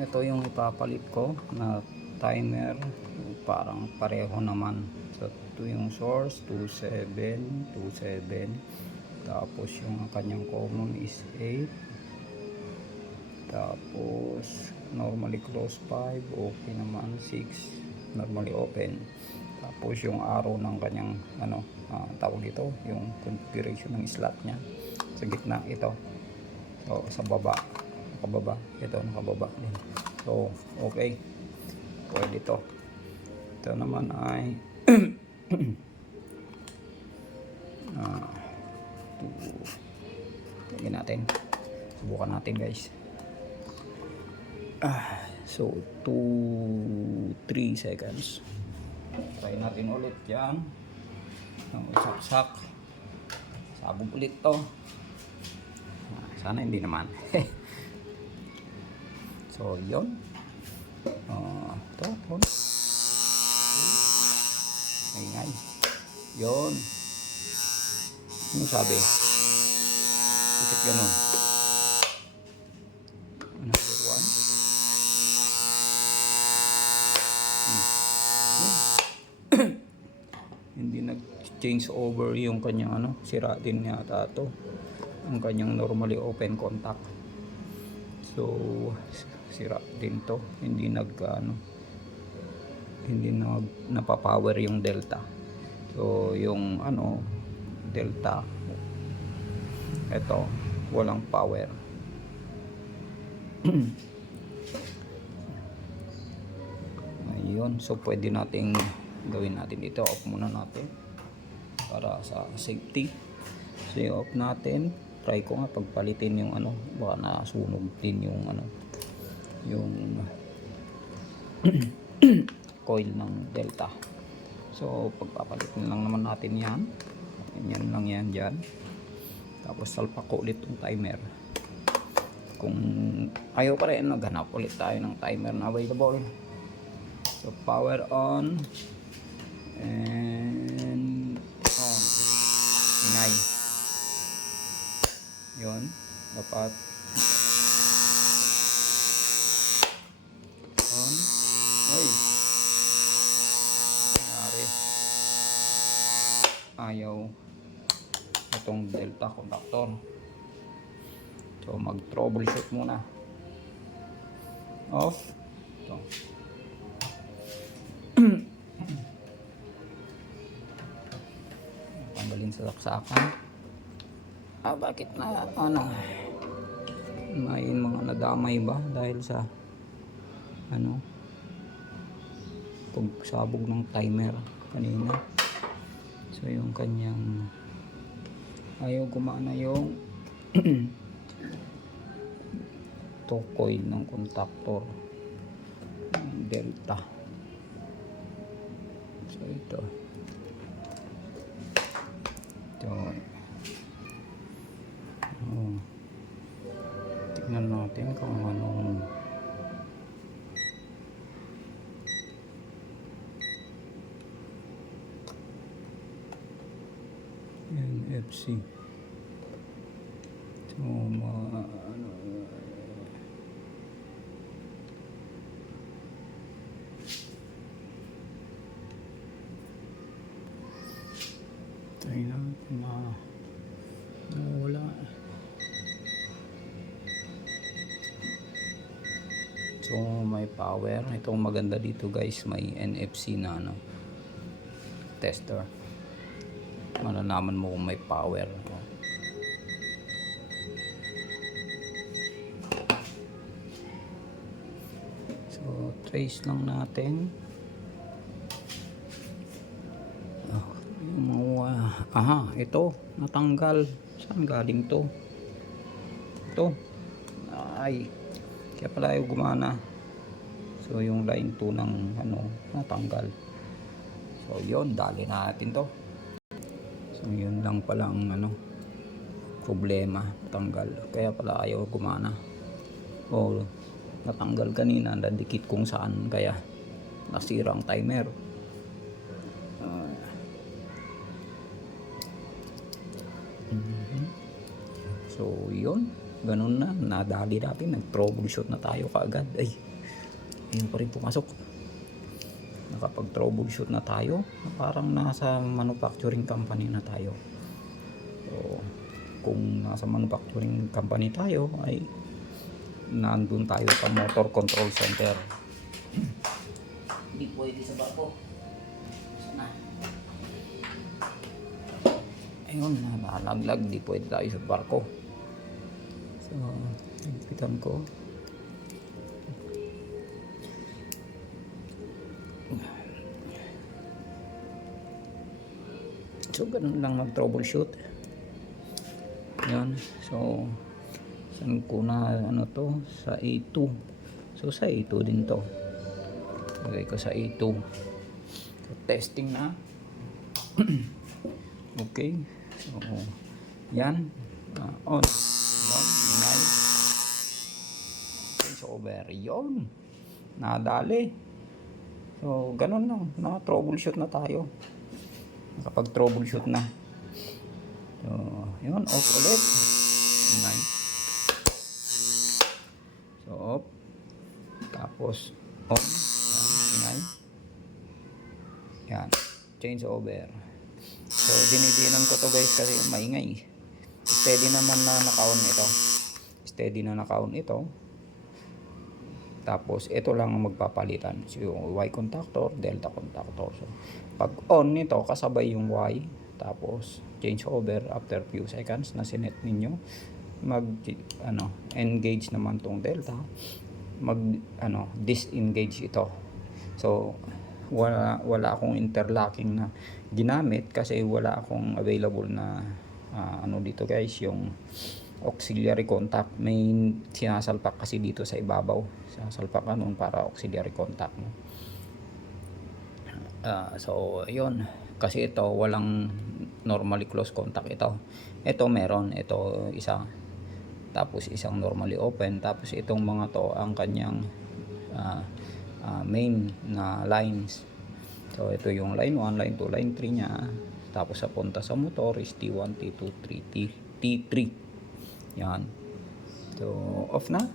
Ito yung ipapalit ko na timer, parang pareho naman. So ito yung source 2727, tapos yung kanyang common is 8, tapos normally close 5, okay naman 6, normally open. Tapos yung arrow ng kanyang tawag ito, yung configuration ng slot nya sa gitna ito. So sa baba, nakababa ito, nakababa din. So okay, pwede ito. Ito naman ay tingnan natin, subukan natin guys. So 2-3 seconds, try natin ulit yan. Saksak, sabog ulit to. Sana hindi naman. So yun, ito ingay yun. Ano sabi, bakit ganun? Another one. Hindi nag-change over yung kanyang sira din yata to, ang kanyang normally open contact. So sira din to, hindi napapower yung delta. So yung delta, ito walang power. Ayun, so pwede nating gawin natin dito, off muna natin para sa safety. So off natin, try ko nga pagpalitin yung baka nasunog din yung yung coil ng delta. So pagpapalitin lang naman natin yan lang yan dyan. Tapos salpak ko ulit yung timer. Kung ayaw pa rin, naghanap ulit tayo ng timer na available. So power on and on. Ingay yun, dapat on. Oy, nangyari, ayaw itong delta conductor. So mag troubleshoot muna. Off ito. Tanggalin sa saksakan. Bakit na may mga nadamay ba dahil sa pagsabog ng timer kanina. So yung kanyang ayaw gumana yung to coil ng contactor ng delta. So ito tignan natin kung anong NFC. So tayo natin wala. So may power. Itong maganda dito guys, may NFC na tester. Malalaman mo kung may power. So trace lang natin. Ito natanggal. Saan galing to? Ito ay kaya pala yung gumana. So yung line 2 ng natanggal. So yun, dali natin to. So yun lang pala ang problema, tanggal. Kaya pala ayaw gumana. O natanggal kanina, nadikit kung saan, kaya nasira ang timer. So yun, ganun na, nadali natin, nag-troubleshoot na tayo kaagad. Ay, ayun pa rin pumasok. Nakapag-troubleshoot na tayo, parang nasa manufacturing company na tayo. So, kung nasa manufacturing company tayo, ay nandun tayo sa motor control center. Hindi pwede sa barko. Sana. Ayun, nalaglag, di pwede tayo sa barko. So, higpitan ko. So, ganun lang mag-troubleshoot. Yan. So, saan ko na ano to? Sa A2. So, sa A2 din to. Lagay ko sa A2. So, testing na. Okay. So, yan. On. Yan. Ingay. Okay, so, over. Yun. Nadali. So, ganun lang. Na-troubleshoot na tayo. Nakapag-troubleshoot na. So, yun. Off ulit. Ingay. So, off. Tapos, on. Yan. Ingay. Yan. Change over. So, dinidinan ko to guys kasi maingay. Steady naman na naka-on ito. Steady na naka-on ito. Tapos, ito lang ang magpapalitan. So, yung Y contactor, delta contactor. So, pag on nito, kasabay yung Y. Tapos, change over after few seconds na sinet ninyo. Engage naman tong delta. Disengage ito. So, wala akong interlocking na ginamit kasi wala akong available na dito guys, yung auxiliary contact. May sinasalpak kasi dito sa ibabaw, sinasalpak para auxiliary contact mo. So yun, kasi ito walang normally close contact. Ito meron, ito isa, tapos isang normally open, tapos itong mga to ang kanyang main na lines. So ito yung line 1, line 2, line 3 niya. Tapos sa punta sa motor is T1, T2, T3. Yan. So off na.